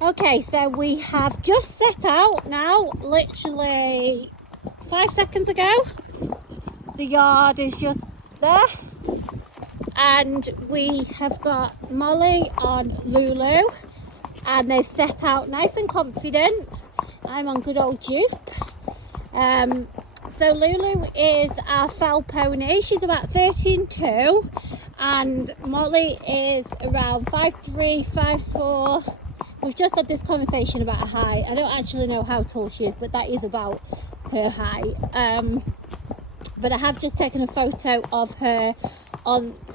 Okay, so we have just set out now, literally 5 seconds ago. The yard is just there, and we have got Molly on Lulu, and they've set out nice and confident. I'm on good old Duke. So Lulu is our fell pony. She's about 13.2, and Molly is around 5'3", 5'4". We've just had this conversation about her height. I don't actually know how tall she is, but that is about her height. But I have just taken a photo of her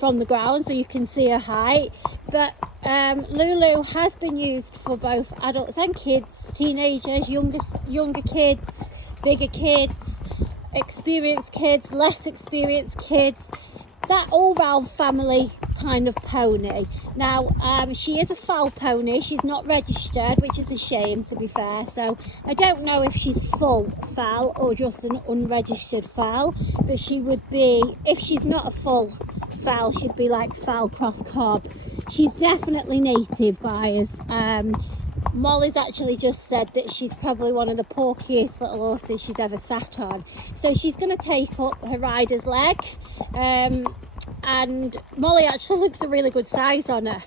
from the ground so you can see her height. But Lulu has been used for both adults and kids, teenagers, younger kids, bigger kids, experienced kids, less experienced kids, that all-round family kind of pony. Now she is a foal pony. She's not registered, which is a shame, to be fair, so I don't know if she's full foal or just an unregistered foal, but she would be, if she's not a full foal, she'd be like foal cross cob. She's definitely native, buyers. Molly's actually just said that she's probably one of the porkiest little horses she's ever sat on. So she's going to take up her rider's leg. And Molly actually looks a really good size on her.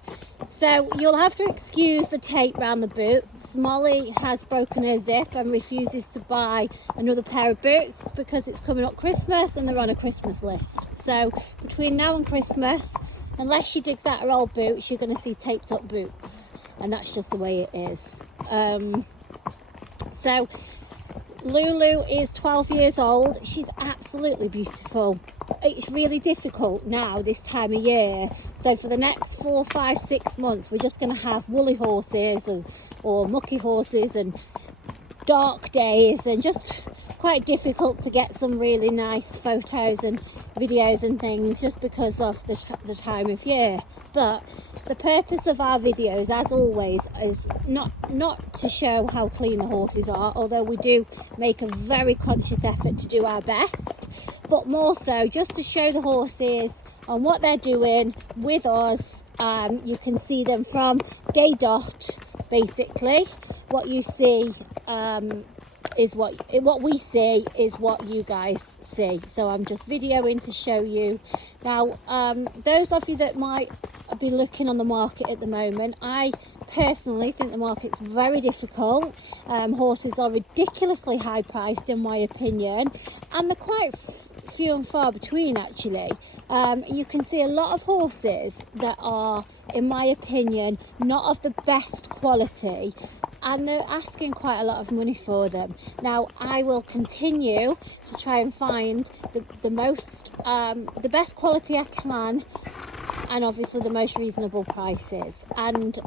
So you'll have to excuse the tape round the boots. Molly has broken her zip and refuses to buy another pair of boots because it's coming up Christmas and they're on a Christmas list. So between now and Christmas, unless she digs out her old boots, you're going to see taped up boots. And that's just the way it is. So Lulu is 12 years old. She's absolutely beautiful. It's really difficult now this time of year. So for the next 4, 5, 6 months, we're just going to have woolly horses or mucky horses and dark days, and just quite difficult to get some really nice photos and videos and things just because of the time of year. But the purpose of our videos, as always, is not to show how clean the horses are, although we do make a very conscious effort to do our best, but more so just to show the horses on what they're doing with us. You can see them from day dot, basically. What you see is what we see is what you guys see. So I'm just videoing to show you. Now, those of you that might be looking on the market at the moment, I personally think the market's very difficult. Horses are ridiculously high priced in my opinion, and they're quite few and far between actually. You can see a lot of horses that are, in my opinion, not of the best quality, and they're asking quite a lot of money for them. Now I will continue to try and find the best quality I can, and obviously the most reasonable prices. And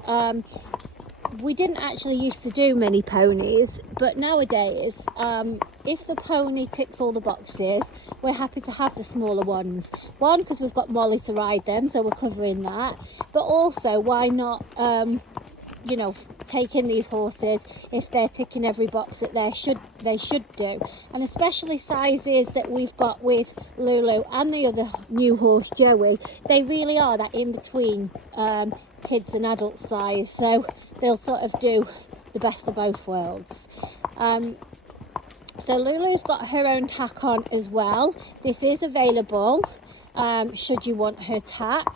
we didn't actually used to do many ponies, but nowadays if the pony ticks all the boxes, we're happy to have the smaller ones. One, because we've got Molly to ride them, so we're covering that, but also why not take in these horses if they're ticking every box that they should do. And especially sizes that we've got with Lulu and the other new horse Joey, they really are that in between kids and adult size, so they'll sort of do the best of both worlds. So Lulu's got her own tack on as well. This is available should you want her tack.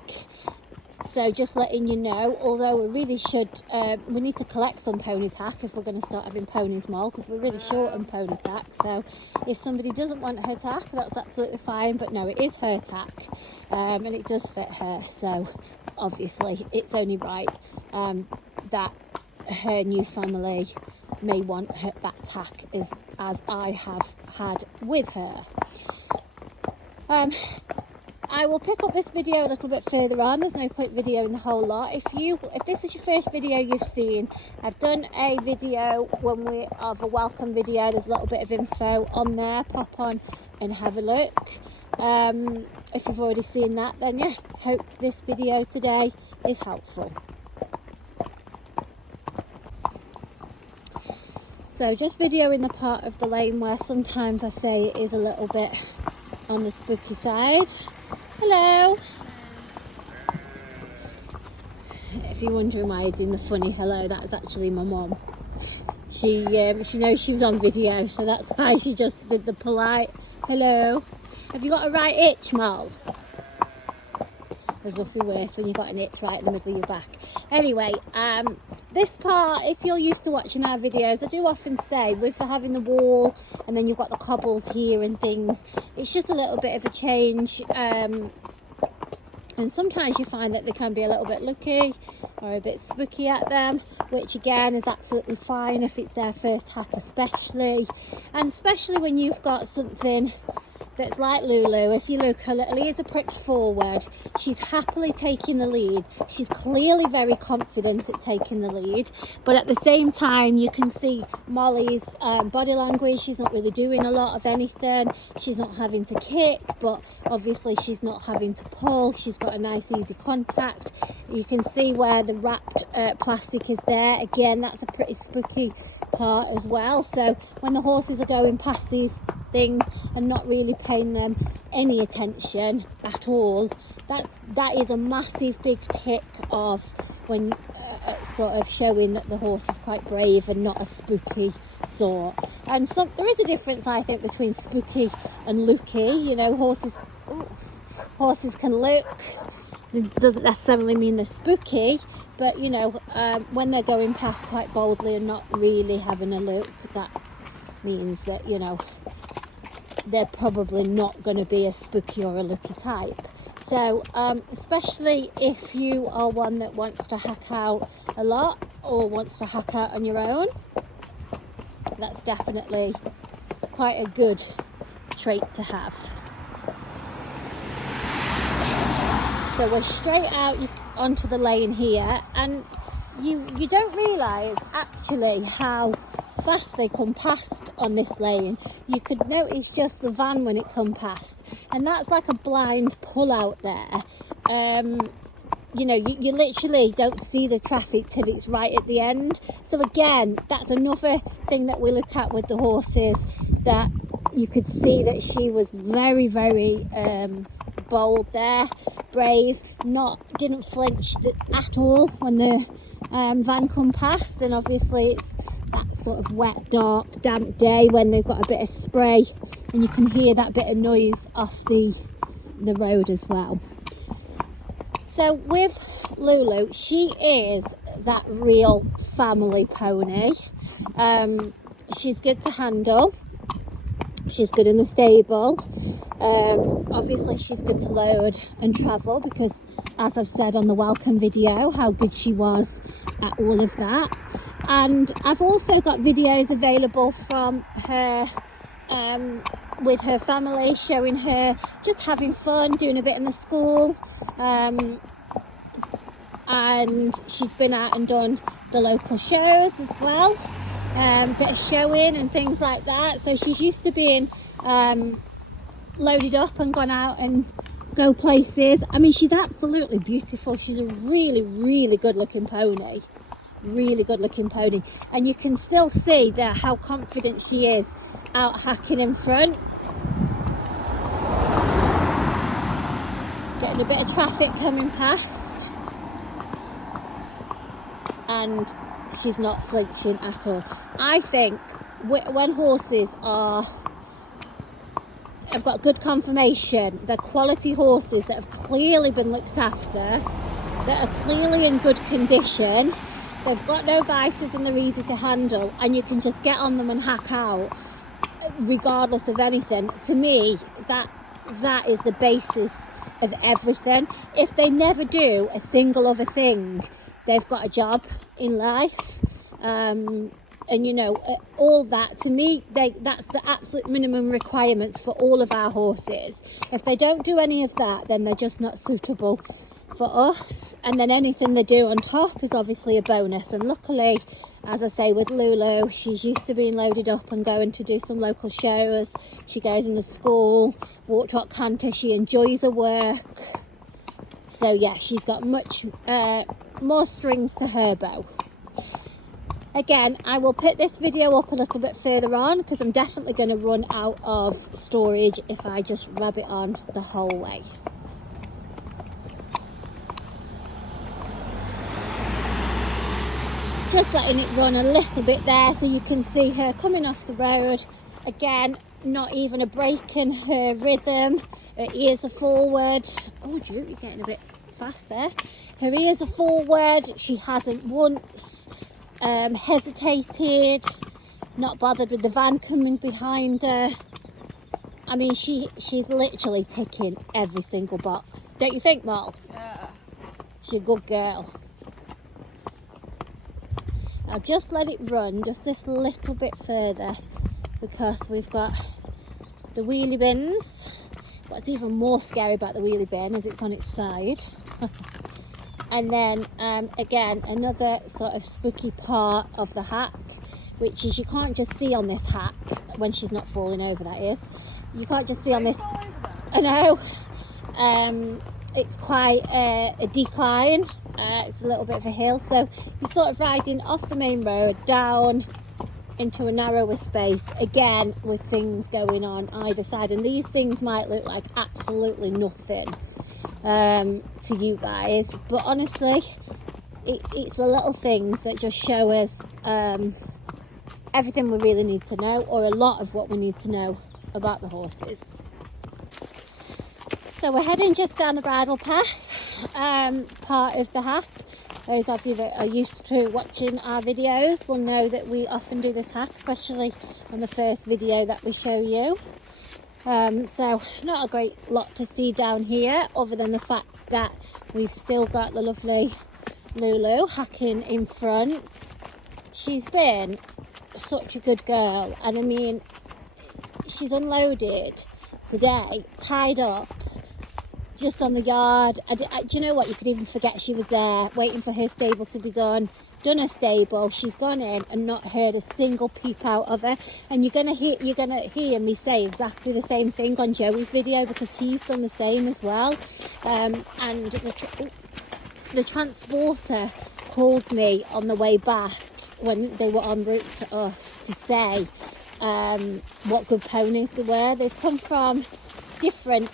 So just letting you know, although we really should, we need to collect some pony tack if we're going to start having ponies more, because we're really short on pony tack. So if somebody doesn't want her tack, that's absolutely fine, but no, it is her tack, and it does fit her, so obviously it's only right that her new family may want that tack as I have had with her. I will pick up this video a little bit further on. There's no point videoing the whole lot. If this is your first video you've seen, I've done a video of a welcome video. There's a little bit of info on there. Pop on and have a look. If you've already seen that, then yeah, hope this video today is helpful. So just videoing the part of the lane where sometimes I say it is a little bit on the spooky side. Hello. if you're wondering why I did the funny hello, that's actually my mum. She knows she was on video, so that's why she just did the polite hello. Have you got a right itch, Mal? There's nothing worse when you've got an itch right in the middle of your back. Anyway, this part, if you're used to watching our videos, I do often say with having the wall and then you've got the cobbles here and things, it's just a little bit of a change. And sometimes you find that they can be a little bit lucky or a bit spooky at them, which again is absolutely fine if it's their first hack especially. And especially when you've got something that's like Lulu. If you look, her little ears are pricked forward. She's happily taking the lead. She's clearly very confident at taking the lead. But at the same time, you can see Molly's body language. She's not really doing a lot of anything. She's not having to kick, but obviously she's not having to pull. She's got a nice easy contact. You can see where the wrapped plastic is there. Again, that's a pretty spooky part as well. So when the horses are going past these things and not really paying them any attention at all, that is a massive big tick of when sort of showing that the horse is quite brave and not a spooky sort. And so there is a difference, I think, between spooky and looky. You know, horses can look. It doesn't necessarily mean they're spooky, but you know, when they're going past quite boldly and not really having a look, that means that, you know, they're probably not going to be a spooky or a lucky type. So especially if you are one that wants to hack out a lot or wants to hack out on your own, that's definitely quite a good trait to have. So we're straight out onto the lane here, and you don't realise actually how fast they come past on this lane. You could notice just the van when it come past, and that's like a blind pull out there. You know, you literally don't see the traffic till it's right at the end. So again, that's another thing that we look at with the horses, that you could see that she was very, very bold there, brave, didn't flinch at all when the van come past. And obviously it's that sort of wet, dark, damp day when they've got a bit of spray, and you can hear that bit of noise off the road as well. So with Lulu, she is that real family pony. She's good to handle. She's good in the stable. Obviously she's good to load and travel, because as I've said on the welcome video, how good she was at all of that. And I've also got videos available from her with her family, showing her just having fun, doing a bit in the school. And she's been out and done the local shows as well, bit of showing and things like that. So she's used to being loaded up and gone out and go places. I mean, she's absolutely beautiful. She's a really, really good looking pony. Really good looking pony. And you can still see there how confident she is out hacking in front. Getting a bit of traffic coming past, and she's not flinching at all. I think when horses have got good conformation, they're quality horses that have clearly been looked after, that are clearly in good condition, they've got no vices and they're easy to handle, and you can just get on them and hack out regardless of anything. To me, that is the basis of everything. If they never do a single other thing, they've got a job in life. And you know, all that, to me, that's the absolute minimum requirements for all of our horses. If they don't do any of that, then they're just not suitable for us. And then anything they do on top is obviously a bonus. And luckily, as I say, with Lulu, she's used to being loaded up and going to do some local shows. She goes in the school, walk, trot, canter. She enjoys her work. So yeah, she's got much more strings to her bow. Again, I will put this video up a little bit further on, because I'm definitely going to run out of storage if I just rub it on the whole way. just letting it run a little bit there so you can see her coming off the road. Again, not even a break in her rhythm. Her ears are forward. Oh, Jude, you're getting a bit fast there. Her ears are forward. She hasn't once hesitated, not bothered with the van coming behind her. I mean, she's literally ticking every single box. Don't you think, Mol? Yeah. She's a good girl. I'll just let it run just this little bit further because we've got the wheelie bins. What's even more scary about the wheelie bin is it's on its side. And then again, another sort of spooky part of the hack, which is you can't just see on this hack when she's not falling over, that is. You can't just see on this. I know. It's quite a decline. It's a little bit of a hill, so you're sort of riding off the main road down into a narrower space, again with things going on either side, and these things might look like absolutely nothing to you guys, but honestly it's the little things that just show us everything we really need to know, or a lot of what we need to know about the horses. So we're heading just down the bridle path, part of the hack. Those of you that are used to watching our videos will know that we often do this hack, especially on the first video that we show you. So not a great lot to see down here, other than the fact that we've still got the lovely Lulu hacking in front. She's been such a good girl, and I mean, she's unloaded today, tied up, just on the yard. Do you know what? You could even forget she was there, waiting for her stable to be done her stable. She's gone in and not heard a single peep out of her. And you're gonna hear me say exactly the same thing on Joey's video, because he's done the same as well. And the transporter called me on the way back when they were en route to us to say what good ponies they were. They've come from different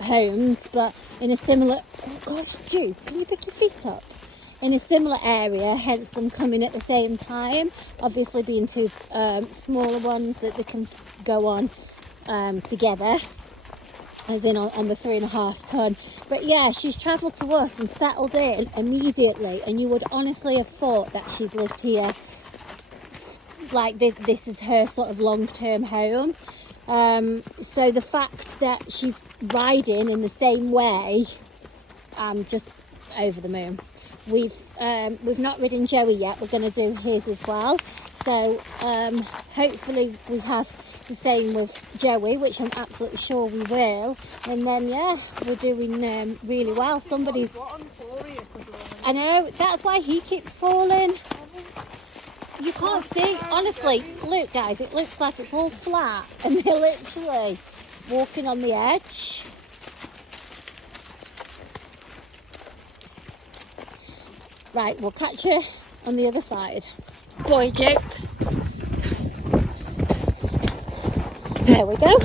homes, but in a similar, oh gosh, Jude, can you pick your feet up? In a similar area, hence them coming at the same time, obviously being two smaller ones that they can go on together, as in on the 3.5 ton. But yeah, she's travelled to us and settled in immediately, and you would honestly have thought that she's lived here, like this is her sort of long-term home. So the fact that she's riding in the same way, I'm just over the moon. We've not ridden Joey yet. We're going to do his as well. So hopefully we have the same with Joey, which I'm absolutely sure we will. And then yeah, we're doing really well. Somebody's. I know, that's why he keeps falling. You can't see, honestly, look guys, it looks like it's all flat and they're literally walking on the edge. Right, we'll catch her on the other side. Boy joke. There we go.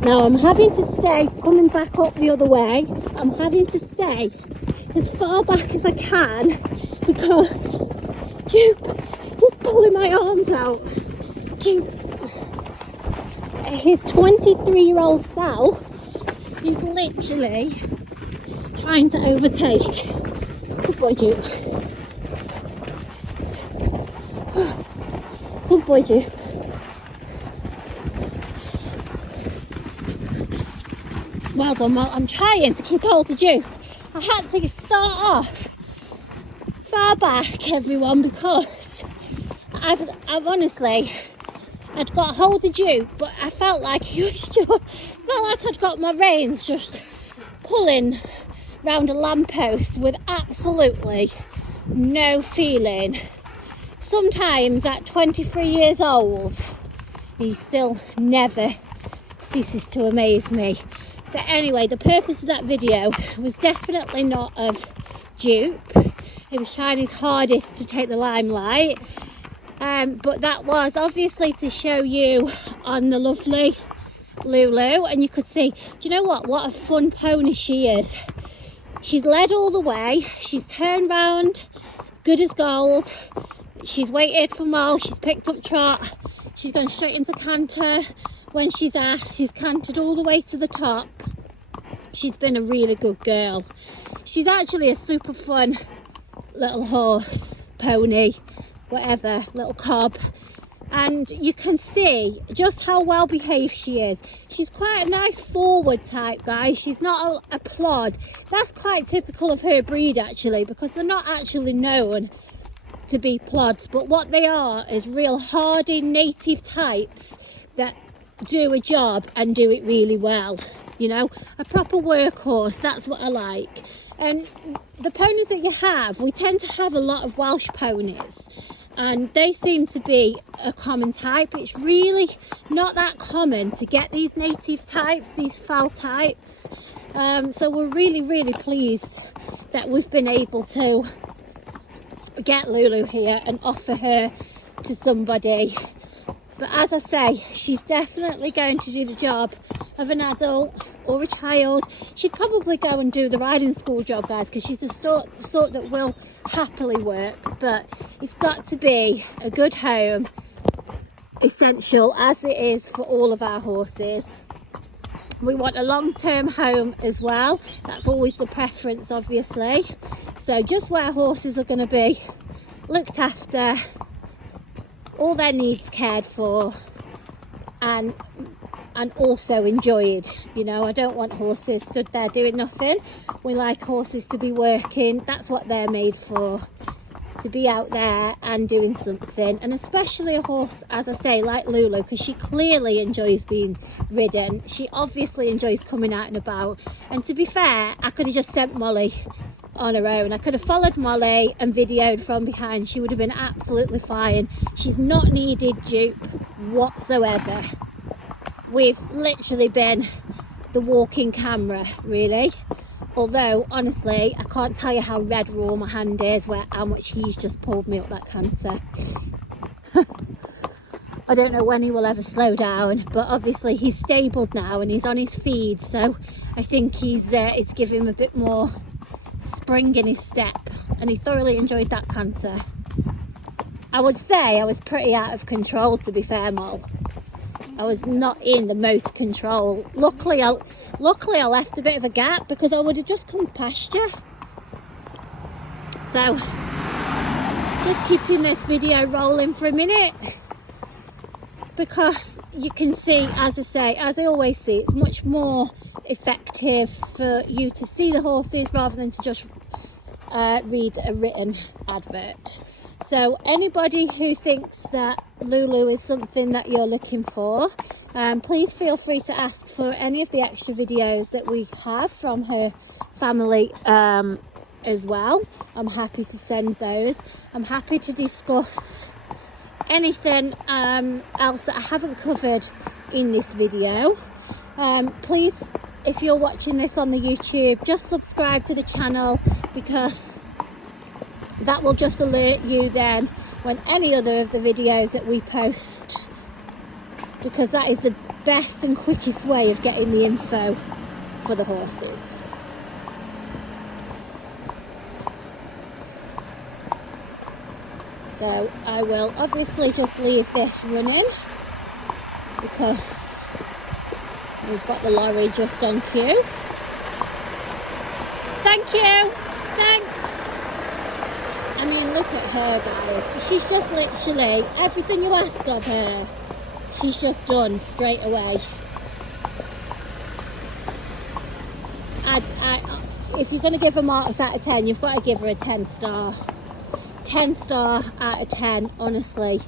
Now I'm having to stay, coming back up the other way, I'm having to stay as far back as I can because Jude, just pulling my arms out. Jude, his 23-year-old self is literally trying to overtake. Good boy, Jude. Good boy, Jude. Well done, Mal. I'm trying to keep hold of Jude. I had to start off far back, everyone, because I've honestly, I'd got hold of Jude, but I felt like he was just, felt like I'd got my reins just pulling round a lamppost with absolutely no feeling. Sometimes at 23 years old, he still never ceases to amaze me. But anyway, the purpose of that video was definitely not of dupe. He was trying his hardest to take the limelight, but that was obviously to show you on the lovely Lulu, and you could see, do you know what a fun pony she is. She's led all the way, she's turned round, good as gold. She's waited for Mo, she's picked up trot, she's gone straight into canter when she's asked, she's cantered all the way to the top. She's been a really good girl. She's actually a super fun little horse, pony, whatever, little cob. And you can see just how well behaved she is. She's quite a nice forward type, guys. She's not a plod. That's quite typical of her breed, actually, because they're not actually known to be plods, but what they are is real hardy native types that do a job and do it really well. You know, a proper workhorse. That's what I like. And the ponies that you have, we tend to have a lot of Welsh ponies, and they seem to be a common type. It's really not that common to get these native types, these foal types. So we're really pleased that we've been able to get Lulu here and offer her to somebody. But as I say, she's definitely going to do the job of an adult or a child. She'd probably go and do the riding school job, guys, because she's the sort that will happily work. But it's got to be a good home, essential as it is for all of our horses. We want a long-term home as well. That's always the preference, obviously. So just where horses are going to be looked after, all their needs cared for, and also enjoyed. You know, I don't want horses stood there doing nothing. We like horses to be working. That's what they're made for, to be out there and doing something. And especially a horse, as I say, like Lulu, because she clearly enjoys being ridden. She obviously enjoys coming out and about. And to be fair, I could have just sent Molly on her own. I could have followed Molly and videoed from behind. She would have been absolutely fine. She's not needed dupe whatsoever. We've literally been the walking camera, really. Although, honestly, I can't tell you how red raw my hand is, how much he's just pulled me up that canter. I don't know when he will ever slow down, but obviously he's stabled now and he's on his feed, so I think it's given him a bit more spring in his step, and he thoroughly enjoyed that canter. I would say I was pretty out of control, to be fair, Mol. I was not in the most control. Luckily I left a bit of a gap, because I would have just come past you. So just keeping this video rolling for a minute, because you can see, as I say, as I always see, it's much more effective for you to see the horses rather than to just read a written advert. So anybody who thinks that Lulu is something that you're looking for, please feel free to ask for any of the extra videos that we have from her family as well. I'm happy to send those. I'm happy to discuss anything else that I haven't covered in this video. Please, if you're watching this on the YouTube, just subscribe to the channel, because that will just alert you then when any other of the videos that we post, because that is the best and quickest way of getting the info for the horses. So I will obviously just leave this running, because we've got the lorry just on cue. Thank you. Thanks. I mean, look at her, guys. She's just literally, everything you ask of her, she's just done straight away. If you're going to give her marks out of 10, you've got to give her a 10 star. 10 star out of 10, honestly.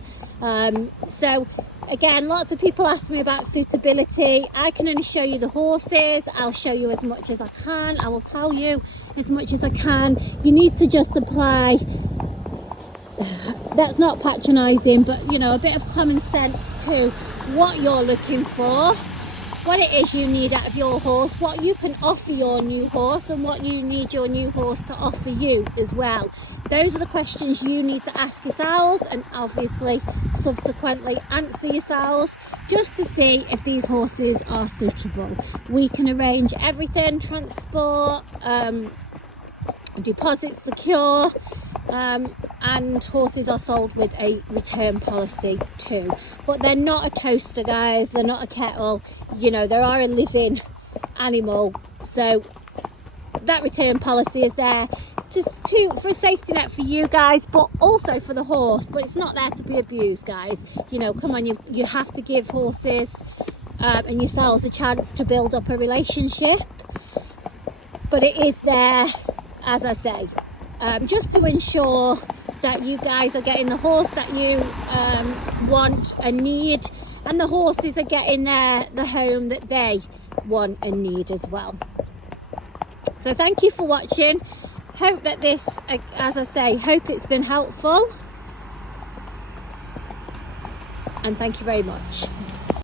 So again, lots of people ask me about suitability. I can only show you the horses. I'll show you as much as I can. I will tell you as much as I can. You need to just apply, that's not patronising, but you know, a bit of common sense to what you're looking for, what it is you need out of your horse, what you can offer your new horse, and what you need your new horse to offer you as well. Those are the questions you need to ask yourselves, and obviously subsequently answer yourselves, just to see if these horses are suitable. We can arrange everything, transport, deposits secure, and horses are sold with a return policy too. But they're not a toaster, guys, they're not a kettle, you know, they are a living animal, so that return policy is there for a safety net for you guys, but also for the horse. But it's not there to be abused, guys. You know, come on, you have to give horses and yourselves a chance to build up a relationship, but it is there, as I say, just to ensure that you guys are getting the horse that you want and need, and the horses are getting the home that they want and need as well. So thank you for watching. Hope that this, as I say, hope it's been helpful, and thank you very much.